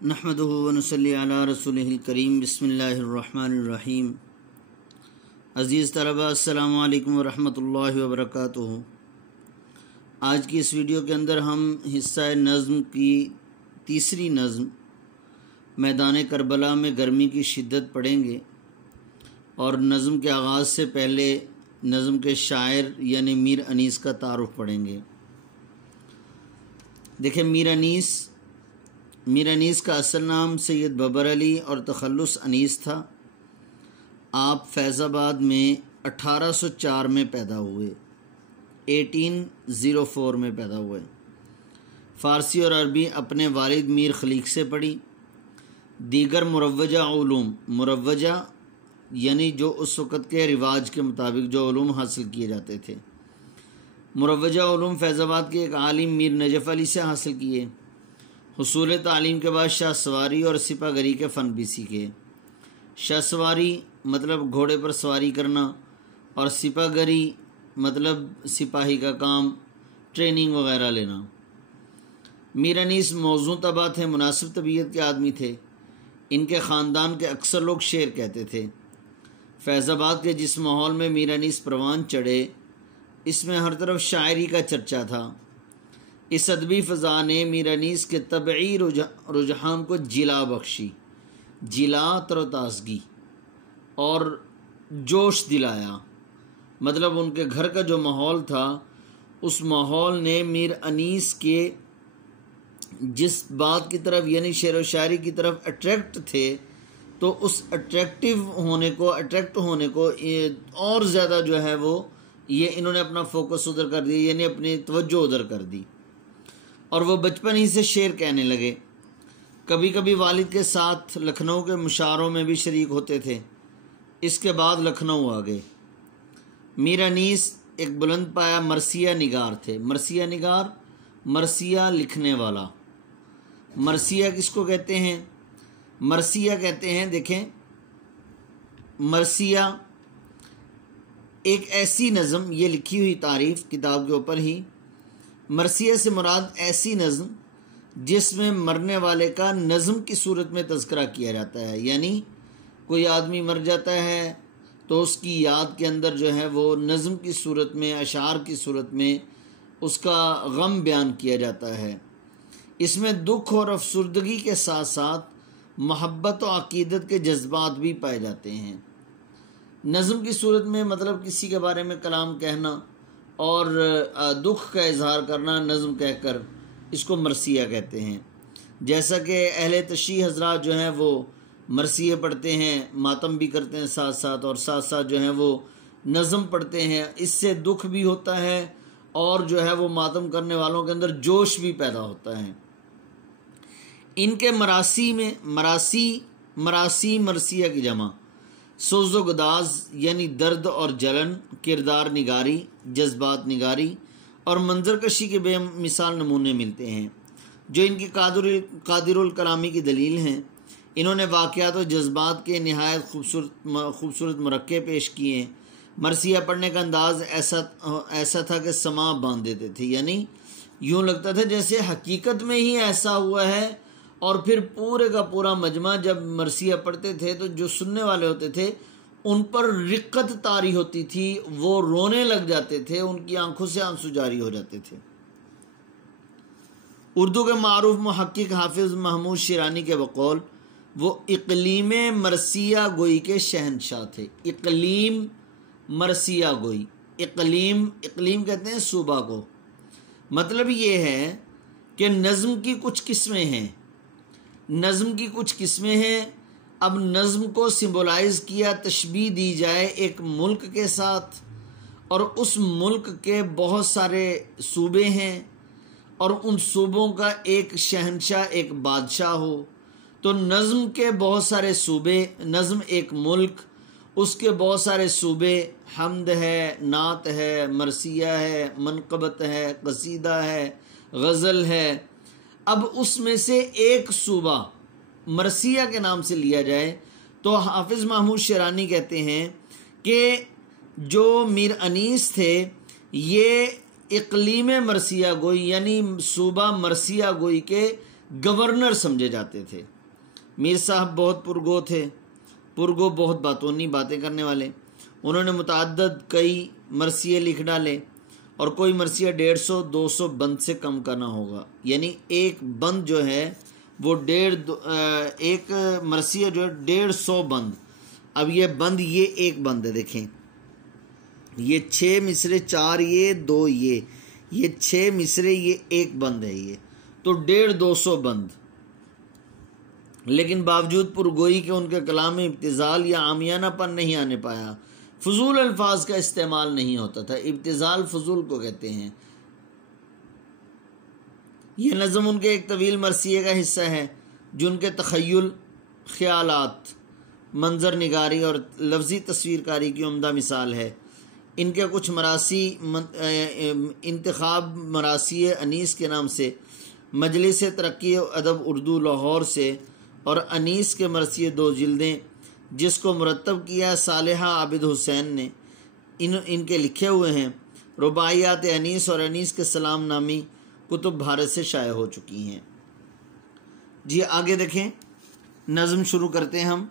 नहमदुहु व नुसल्ली अला रसूलिहिल करीम बिस्मिल्लाहिर्रहमानिर्रहीम। अज़ीज़ तलबा अस्सलामु अलैकुम व रहमतुल्लाहि व बरकातुहू। आज की इस वीडियो के अंदर हम हिस्सा नज़्म की तीसरी नज़्म मैदान करबला में गर्मी की शिद्दत पढ़ेंगे और नज़्म के आगाज़ से पहले नज़्म के शायर यानी मीर अनीस का तारुफ़ पढ़ेंगे। देखें, मीर अनीस का असल नाम सैयद बबर अली और तखल्लुस अनीस था। आप फैज़ाबाद में 1804 में पैदा हुए, 1804 में पैदा हुए। फ़ारसी और अरबी अपने वालिद मीर खलीक से पढ़ी। दीगर मुरव्वजा उलूम, मुरव्वजा यानी जो उस वक़्त के रिवाज के मुताबिक जो उलूम हासिल किए जाते थे। मुरव्वजा उलूम फैज़ाबाद के एक आलिम मीर नजफ़ अली से हासिल किए। हुसूल तालीम के बाद शाह सवारी और सिपागरी के फ़न भी सीखे। शाह सवारी मतलब घोड़े पर सवारी करना और सिपागरी मतलब सिपाही का काम, ट्रेनिंग वगैरह लेना। मीर अनीस मौजूद तबा थे, मुनासिब तबीयत के आदमी थे। इनके ख़ानदान के अक्सर लोग शेर कहते थे। फैज़ाबाद के जिस माहौल में मीर अनीस परवान चढ़े, इसमें हर तरफ शायरी का चर्चा था। इस अदबी फ़ज़ा ने मीर अनीस के तबई रुझान को जिला बख्शी, जिला तरोताज़गी और जोश दिलाया। मतलब उनके घर का जो माहौल था, उस माहौल ने मीर अनीस के जिस बात की तरफ यानी शेर व शायरी की तरफ अट्रैक्ट थे, तो उस अट्रैक्ट होने को और ज़्यादा जो है वो ये इन्होंने अपना फोकस उधर कर दिया, यानी अपनी तवज्जो उधर कर दी और वो बचपन ही से शेर कहने लगे। कभी कभी वालिद के साथ लखनऊ के मुशारों में भी शरीक होते थे। इसके बाद लखनऊ आ गए। मीर अनीस एक बुलंद पाया मरसिया निगार थे। मरसिया निगार, मरसिया लिखने वाला। मरसिया किसको कहते हैं? मरसिया कहते हैं, देखें, मरसिया एक ऐसी नज़म, ये लिखी हुई तारीफ़ किताब के ऊपर ही। मरसिया से मुराद ऐसी नज़म जिसमें मरने वाले का नज़म की सूरत में तज़किरा किया जाता है। यानी कोई आदमी मर जाता है तो उसकी याद के अंदर जो है वो नज़म की सूरत में, अशार की सूरत में उसका गम बयान किया जाता है। इसमें दुख और अफसुर्दगी के साथ साथ मोहब्बत और अक़ीदत के जज्बात भी पाए जाते हैं। नज़म की सूरत में मतलब किसी के बारे में कलाम कहना और दुख का इजहार करना नज़म कहकर, इसको मरसिया कहते हैं। जैसा कि अहले तशरीह हज़रात जो हैं वो मरसिया पढ़ते हैं, मातम भी करते हैं साथ साथ, और साथ साथ जो है वो नज़म पढ़ते हैं। इससे दुख भी होता है और जो है वो मातम करने वालों के अंदर जोश भी पैदा होता है। इनके मरासी में मरासी मरसिया की जमा सोज़ो गुदाज यानी दर्द और जलन, किरदार निगारी, जज्बात निगारी और मंजर कशी के बेमिसाल नमूने मिलते हैं जो इनकी कादिरुल कलामी की दलील हैं। इन्होंने वाक़यात और जज्बात के नहायत खूबसूरत मुरक्के पेश किए। मरसिया पढ़ने का अंदाज़ ऐसा था कि समा बांध देते थे, यानी यूँ लगता था जैसे हकीकत में ही ऐसा हुआ है। और फिर पूरे का पूरा मजमा जब मरसिया पढ़ते थे तो जो सुनने वाले होते थे उन पर रिक्कत तारी होती थी, वो रोने लग जाते थे, उनकी आंखों से आंसू जारी हो जाते थे। उर्दू के मारूफ मुहक्किक हाफिज महमूद शिरानी के बकौल वो इक़लीम मरसिया गोई के शहनशाह थे। इक़लीम मरसिया गोई, इक़लीम कहते हैं सूबा को। मतलब ये है कि नज़्म की कुछ किस्में हैं, नज़्म की कुछ किस्में हैं। अब नज़्म को सिंबलाइज़ किया, तशबीह दी जाए एक मुल्क के साथ, और उस मुल्क के बहुत सारे सूबे हैं और उन सूबों का एक शहनशाह, एक बादशाह हो। तो नज़्म के बहुत सारे सूबे, नज़्म एक मुल्क, उसके बहुत सारे सूबे, हम्द है, नात है, मरसिया है, मनक़बत है, कसीदा है, गज़ल है। अब उसमें से एक सूबा मरसिया के नाम से लिया जाए तो हाफिज़ महमूद शिरानी कहते हैं कि जो मीर अनीस थे ये इक़लीम मरसिया गोई यानी सूबा मरसिया गोई के गवर्नर समझे जाते थे। मीर साहब बहुत पुरगो थे, पुरगो बहुत बातूनी बातें करने वाले। उन्होंने मुतअद्दिद कई मरसिए लिख डाले और कोई मरसिया 150-200 बंद से कम का ना होगा, यानी एक बंद जो है वो एक मरसिया जो है 150 बंद। अब ये बंद, ये एक बंद है, देखें ये 6 मिसरे, 4 ये 2 ये 6 मिसरे, ये एक बंद है, ये तो 150-200 बंद। लेकिन बावजूद पुरगोई के उनके कलाम में इब्तिजाल या आमियानापन नहीं आने पाया, फजूल अल्फाज का इस्तेमाल नहीं होता था। इब्तिजाल फजूल को कहते हैं। यह नज़म उनके एक तवील मरसिए का हिस्सा है जो उनके तख़य्युल, ख़यालात, मंजर निगारी और लफ्ज़ी तस्वीरकारी की उम्दा मिसाल है। इनके कुछ मरासी इंतखाब मरासी अनीस के नाम से मजलिस तरक्की अदब उर्दू लाहौर से और अनीस के मरसिए 2 जिल्दें जिसको मुरतब किया सालेहा आबिद हुसैन ने, इनके लिखे हुए हैं। रुबाइयात अनीस और अनीस के सलाम नामी कुतुब भारत से शाये हो चुकी हैं। जी आगे देखें, नज़म शुरू करते हैं हम।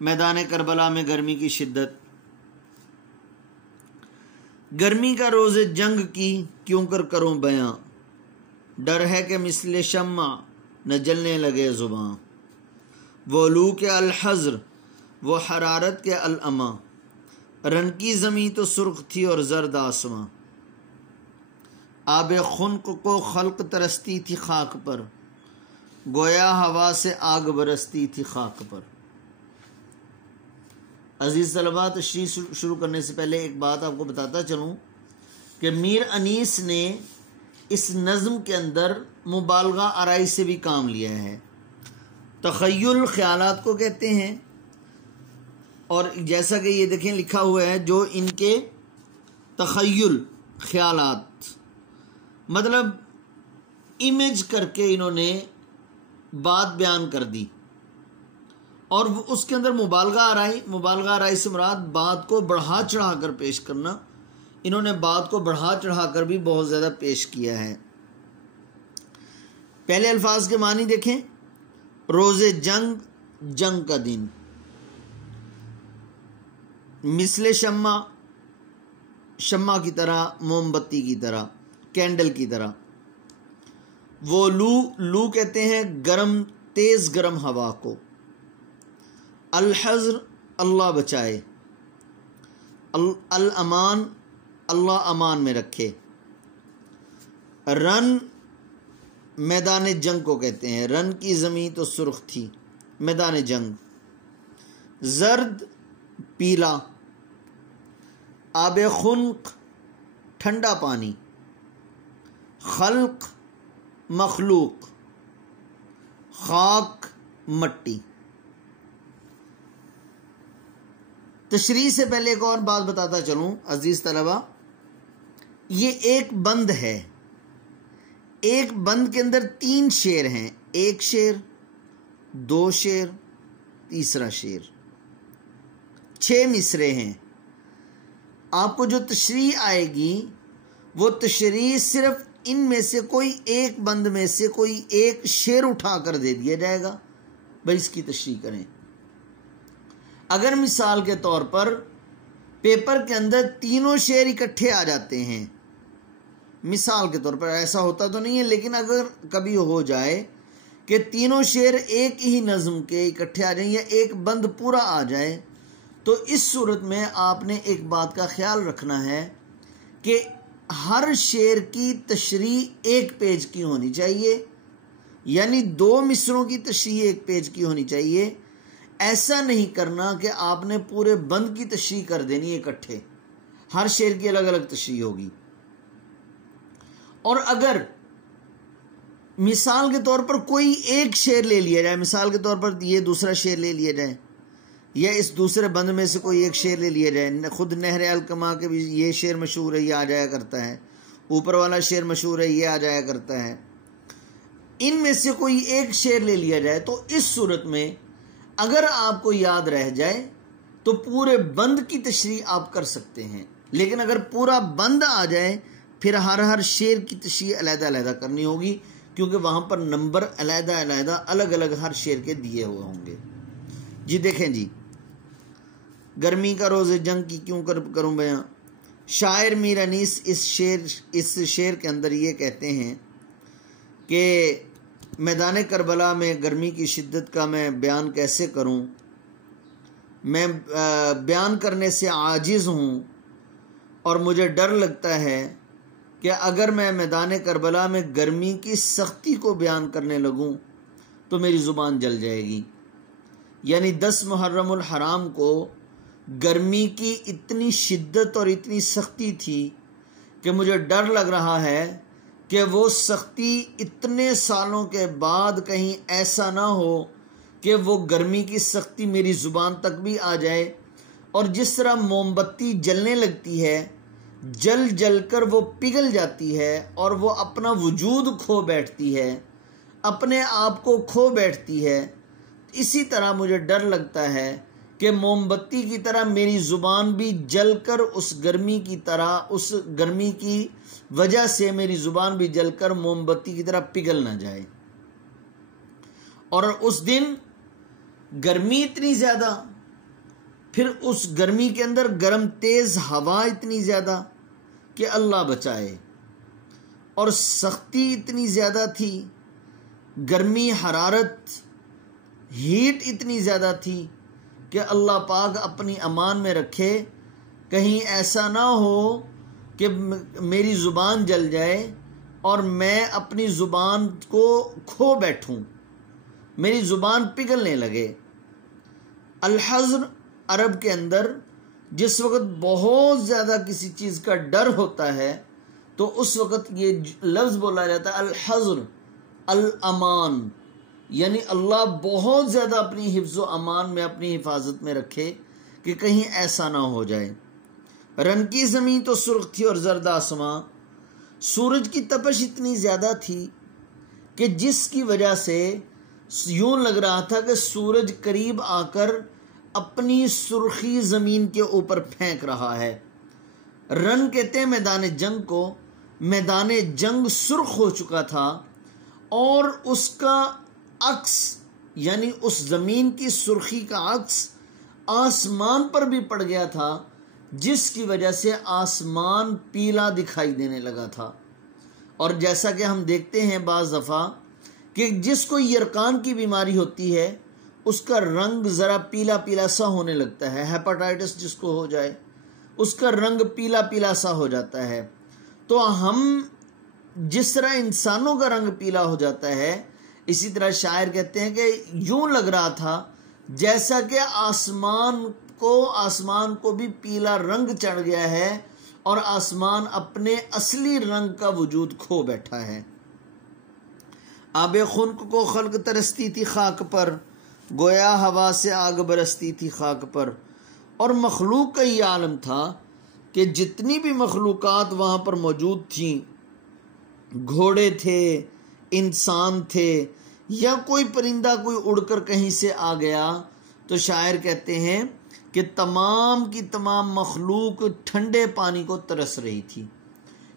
मैदान करबला में गर्मी की शिद्दत। गर्मी का रोज़े जंग की क्यों कर करूं बयां, डर है कि मिसले शम्मा न जलने लगे ज़ुबां। वो लू के अलहज़्र, वो हरारत के अलअमा, रन की ज़मीं तो सुर्ख थी और जर्द आसमां। आब खुन्क को खल्क तरसती थी खाक पर, गोया हवा से आग बरसती थी खाक पर। अजीज़ तलबा, तशरीह शुरू करने से पहले एक बात आपको बताता चलूँ कि मीर अनीस ने इस नज़म के अंदर मुबालगा आराई से भी काम लिया है। तख़य्युल ख़यालात को कहते हैं, और जैसा कि ये देखें लिखा हुआ है, जो इनके तख़य्युल ख़यालात मतलब इमेज करके इन्होंने बात बयान कर दी, और उसके अंदर मुबालगा आराई से मुराद बात को बढ़ा चढ़ा कर पेश करना। इन्होंने बात को बढ़ा चढ़ा कर भी बहुत ज़्यादा पेश किया है। पहले अल्फाज के मानी देखें। रोज़े जंग, जंग का दिन। मिसले शम्मा, शम्मा की तरह, मोमबत्ती की तरह, कैंडल की तरह। वो लू कहते हैं गरम, तेज़ गरम हवा को। अल-हज़्र, अल्लाह बचाए। अल-अमान, अल्लाह अमान में रखे। रन, मैदान जंग को कहते हैं। रन की ज़मीं तो सुर्ख थी, मैदान जंग। जर्द, पीला। आब खुन्क, ठंडा पानी। खल्क, मखलूक। खाक, मट्टी। तशरीह से पहले एक और बात बताता चलूं अजीज़ तलबा, ये एक बंद है। एक बंद के अंदर 3 शेर हैं। एक शेर, 2 शेर, तीसरा शेर। 6 मिसरे हैं। आपको जो तशरीह आएगी वो तशरीह सिर्फ इनमें से कोई एक बंद में से कोई एक शेर उठा कर दे दिया जाएगा, भाई इसकी तशरीह करें। अगर मिसाल के तौर पर पेपर के अंदर 3 शेर इकट्ठे आ जाते हैं, मिसाल के तौर पर, ऐसा होता तो नहीं है लेकिन अगर कभी हो जाए कि 3 शेर एक ही नज़म के इकट्ठे आ जाएं या एक बंद पूरा आ जाए, तो इस सूरत में आपने एक बात का ख्याल रखना है कि हर शेर की तशरीह 1 पेज की होनी चाहिए, यानी 2 मिसरों की तशरीह 1 पेज की होनी चाहिए। ऐसा नहीं करना कि आपने पूरे बंद की तशरीह कर देनी है इकट्ठे, हर शेर की अलग अलग तशरीह होगी। और अगर मिसाल के तौर पर कोई एक शेर ले लिया जाए, मिसाल के तौर पर ये दूसरा शेर ले लिया जाए या इस दूसरे बंद में से कोई एक शेर ले लिया जाए, खुद नहर अलकमा के भी ये शेर मशहूर है, ये आ जाया करता है, ऊपर वाला शेर मशहूर है, ये आ जाया करता है, इनमें से कोई एक शेर ले लिया जाए, तो इस सूरत में अगर आपको याद रह जाए तो पूरे बंद की तशरीह आप कर सकते हैं। लेकिन अगर पूरा बंद आ जाए फिर हर शेर की तशरीह अलग-अलग करनी होगी, क्योंकि वहाँ पर नंबर अलहदा अलहदा अलग अलग हर शेर के दिए हुए होंगे। जी देखें जी, गर्मी का रोज़े जंग की क्यों करूँ बयां। शायर मीर अनीस इस शेर के अंदर ये कहते हैं कि मैदान करबला में गर्मी की शिद्दत का मैं बयान कैसे करूं, मैं बयान करने से आजिज़ हूं और मुझे डर लगता है कि अगर मैं मैदान करबला में गर्मी की सख्ती को बयान करने लगूं तो मेरी ज़ुबान जल जाएगी। यानी 10 मुहर्रमुल हराम को गर्मी की इतनी शिद्दत और इतनी सख्ती थी कि मुझे डर लग रहा है कि वो सख्ती इतने सालों के बाद कहीं ऐसा ना हो कि वो गर्मी की सख्ती मेरी ज़ुबान तक भी आ जाए। और जिस तरह मोमबत्ती जलने लगती है, जल जल कर वो पिघल जाती है और वो अपना वजूद खो बैठती है, अपने आप को खो बैठती है, इसी तरह मुझे डर लगता है कि मोमबत्ती की तरह मेरी ज़ुबान भी जलकर उस गर्मी की तरह, उस गर्मी की वजह से मेरी ज़ुबान भी जलकर मोमबत्ती की तरह पिघल ना जाए। और उस दिन गर्मी इतनी ज़्यादा, फिर उस गर्मी के अंदर गर्म तेज़ हवा इतनी ज़्यादा कि अल्लाह बचाए, और सख्ती इतनी ज़्यादा थी, गर्मी हरारत हीट इतनी ज़्यादा थी कि अल्लाह पाक अपनी अमान में रखे, कहीं ऐसा ना हो कि मेरी ज़ुबान जल जाए और मैं अपनी ज़ुबान को खो बैठूं, मेरी ज़ुबान पिघलने लगे। अल-हज़्र अरब के अंदर जिस वक़्त बहुत ज़्यादा किसी चीज़ का डर होता है तो उस वक़्त ये लफ्ज़ बोला जाता है अल-हज़्र, अल-अमान, यानी अल्लाह बहुत ज़्यादा अपनी हिफ्ज़ व अमान में, अपनी हिफाजत में रखे कि कहीं ऐसा ना हो जाए। रन की ज़मीन तो सुर्ख थी और जर्द आसमां, सूरज की तपश इतनी ज़्यादा थी कि जिसकी वजह से यूं लग रहा था कि सूरज करीब आकर अपनी सुर्खी ज़मीन के ऊपर फेंक रहा है। रन कहते हैं मैदान जंग को। मैदान जंग सुर्ख हो चुका था और उसका अक्स, यानी उस ज़मीन की सुर्खी का अक्स आसमान पर भी पड़ गया था, जिसकी वजह से आसमान पीला दिखाई देने लगा था। और जैसा कि हम देखते हैं बाज़ दफ़ा कि जिसको यरकान की बीमारी होती है उसका रंग ज़रा पीला पीला सा होने लगता है, हेपेटाइटिस जिसको हो जाए उसका रंग पीला पीला सा हो जाता है। तो हम जिस तरह इंसानों का रंग पीला हो जाता है, इसी तरह शायर कहते हैं कि यूं लग रहा था जैसा कि आसमान को भी पीला रंग चढ़ गया है और आसमान अपने असली रंग का वजूद खो बैठा है। आबे खुन्क को खल्क तरसती थी खाक पर, गोया हवा से आग बरसती थी खाक पर। और मखलूक का ये आलम था कि जितनी भी मखलूकात वहाँ पर मौजूद थीं, घोड़े थे, इंसान थे, या कोई परिंदा कोई उड़कर कहीं से आ गया, तो शायर कहते हैं कि तमाम की तमाम मखलूक ठंडे पानी को तरस रही थी।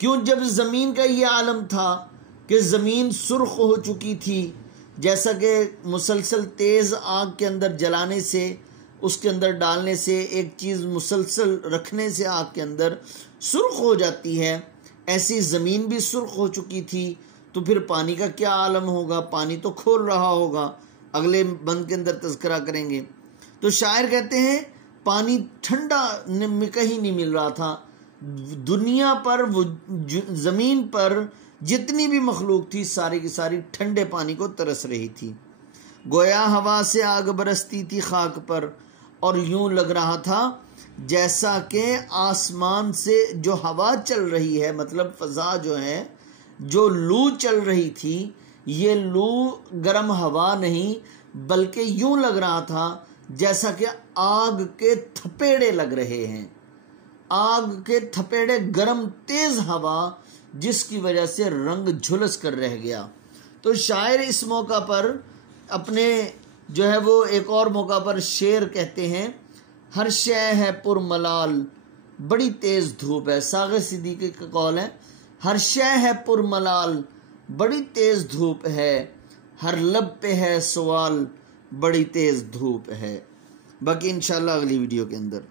क्यों? जब ज़मीन का ये आलम था कि ज़मीन सुर्ख हो चुकी थी, जैसा कि मुसलसल तेज़ आग के अंदर जलाने से, उसके अंदर डालने से, एक चीज़ मुसलसल रखने से आग के अंदर सुर्ख हो जाती है, ऐसी ज़मीन भी सुर्ख हो चुकी थी। तो फिर पानी का क्या आलम होगा? पानी तो खोल रहा होगा, अगले बंद के अंदर तज़किरा करेंगे। तो शायर कहते हैं पानी ठंडा कहीं नहीं मिल रहा था। दुनिया पर, ज़मीन पर जितनी भी मखलूक थी सारी की सारी ठंडे पानी को तरस रही थी। गोया हवा से आग बरसती थी खाक पर, और यूं लग रहा था जैसा कि आसमान से जो हवा चल रही है, मतलब फ़ज़ा जो है, जो लू चल रही थी, ये लू गर्म हवा नहीं बल्कि यूं लग रहा था जैसा कि आग के थपेड़े लग रहे हैं, आग के थपेड़े, गर्म तेज़ हवा, जिसकी वजह से रंग झुलस कर रह गया। तो शायर इस मौका पर अपने जो है वो एक और मौका पर शेर कहते हैं, हर शय है पुरमलाल, बड़ी तेज़ धूप है। साग़र सिद्दीकी का कौल है, हर शय है पुरमलाल, बड़ी तेज़ धूप है, हर लब पे है सवाल, बड़ी तेज़ धूप है। बाकी इंशाल्लाह अगली वीडियो के अंदर।